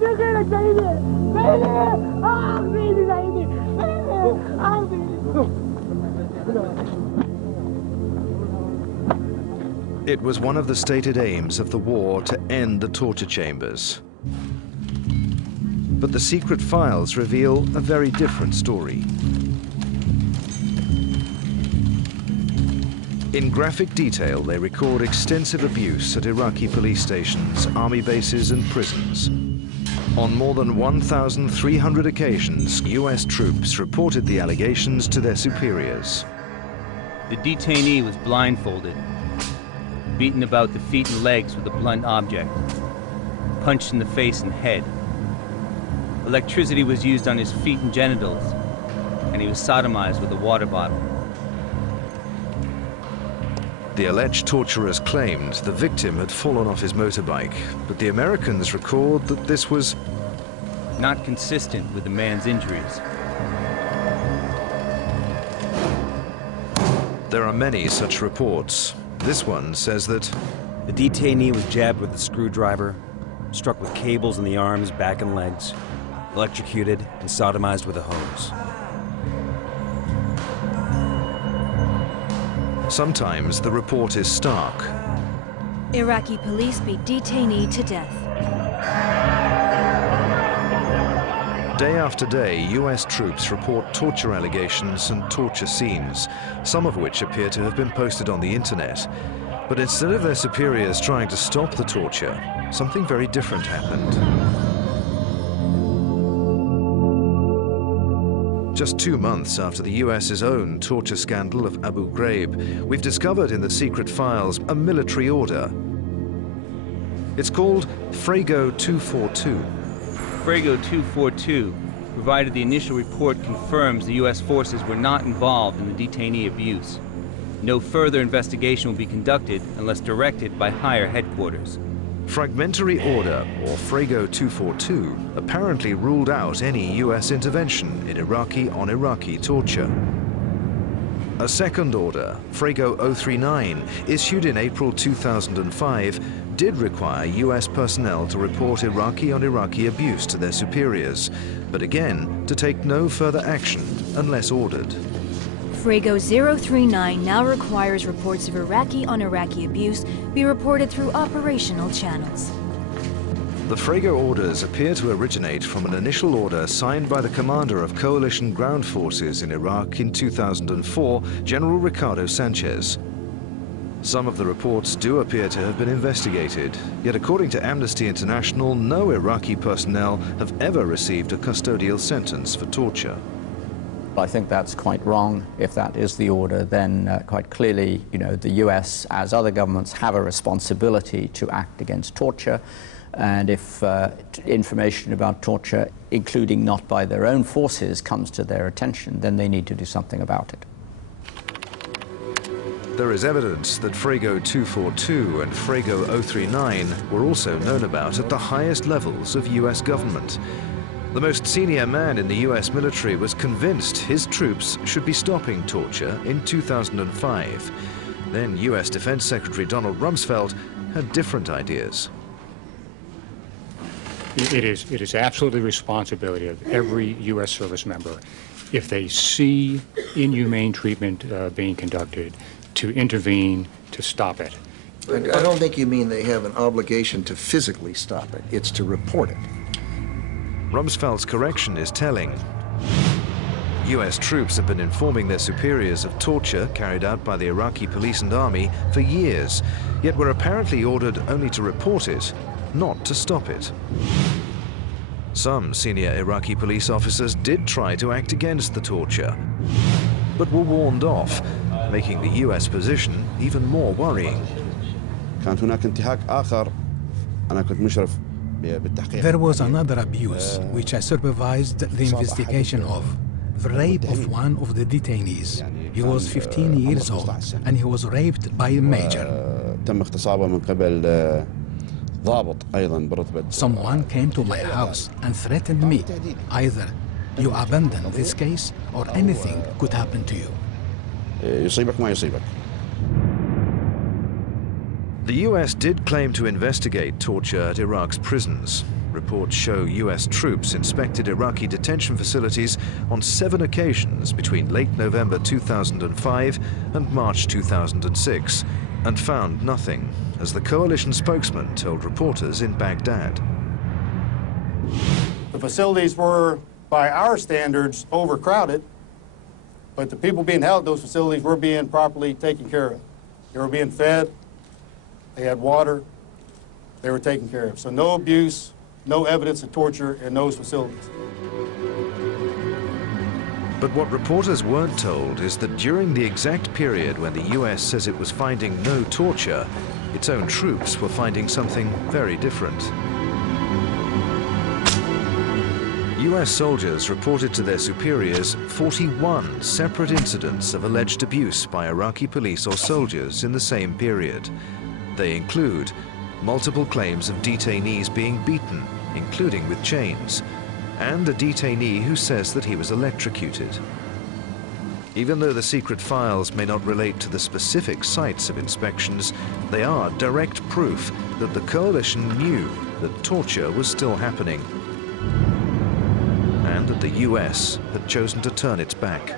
It was one of the stated aims of the war to end the torture chambers. But the secret files reveal a very different story. In graphic detail, they record extensive abuse at Iraqi police stations, army bases and prisons. On more than 1,300 occasions, US troops reported the allegations to their superiors. The detainee was blindfolded, beaten about the feet and legs with a blunt object, punched in the face and head. Electricity was used on his feet and genitals, and he was sodomized with a water bottle. The alleged torturers claimed the victim had fallen off his motorbike, but the Americans record that this was not consistent with the man's injuries. There are many such reports. This one says that the detainee was jabbed with a screwdriver, struck with cables in the arms, back, and legs, electrocuted, and sodomized with a hose. Sometimes the report is stark. Iraqi police beat detainee to death. Day after day, US troops report torture allegations and torture scenes, some of which appear to have been posted on the internet. But instead of their superiors trying to stop the torture, something very different happened. Just 2 months after the US's own torture scandal of Abu Ghraib, we've discovered in the secret files a military order. It's called Frago 242. Frago 242, provided the initial report confirms the U.S. forces were not involved in the detainee abuse. No further investigation will be conducted unless directed by higher headquarters. Fragmentary Order, or Frago 242, apparently ruled out any US intervention in Iraqi-on-Iraqi torture. A second order, Frago 039, issued in April 2005, did require US personnel to report Iraqi-on-Iraqi abuse to their superiors, but again, to take no further action unless ordered. Frago 039 now requires reports of Iraqi-on-Iraqi abuse be reported through operational channels. The Frago orders appear to originate from an initial order signed by the commander of coalition ground forces in Iraq in 2004, General Ricardo Sanchez. Some of the reports do appear to have been investigated, yet according to Amnesty International, no Iraqi personnel have ever received a custodial sentence for torture. I think that's quite wrong. If that is the order, then quite clearly, the US, as other governments, have a responsibility to act against torture. And if information about torture, including not by their own forces, comes to their attention, then they need to do something about it. There is evidence that Frago 242 and Frago 039 were also known about at the highest levels of US government. The most senior man in the US military was convinced his troops should be stopping torture in 2005. Then US Defense Secretary Donald Rumsfeld had different ideas. It is absolutely the responsibility of every US service member, if they see inhumane treatment being conducted, to intervene, to stop it. I don't think you mean they have an obligation to physically stop it. It's to report it. Rumsfeld's correction is telling. US troops have been informing their superiors of torture carried out by the Iraqi police and army for years, yet were apparently ordered only to report it, not to stop it. Some senior Iraqi police officers did try to act against the torture, but were warned off, making the US position even more worrying. There was another abuse, which I supervised the investigation of. The rape of one of the detainees. He was 15 years old, and he was raped by a major. Someone came to my house and threatened me. Either you abandon this case, or anything could happen to you. The US did claim to investigate torture at Iraq's prisons, Reports show US troops inspected Iraqi detention facilities on 7 occasions between late November 2005 and March 2006, and found nothing, as the coalition spokesman told reporters in Baghdad. The facilities were, by our standards, overcrowded, but the people being held at those facilities were being properly taken care of. They were being fed, they had water, they were taken care of. So no abuse, no evidence of torture in those facilities. But what reporters weren't told is that during the exact period when the US says it was finding no torture, its own troops were finding something very different. US soldiers reported to their superiors 41 separate incidents of alleged abuse by Iraqi police or soldiers in the same period. They include multiple claims of detainees being beaten, including with chains, and a detainee who says that he was electrocuted. Even though the secret files may not relate to the specific sites of inspections, they are direct proof that the coalition knew that torture was still happening, and that the US had chosen to turn its back.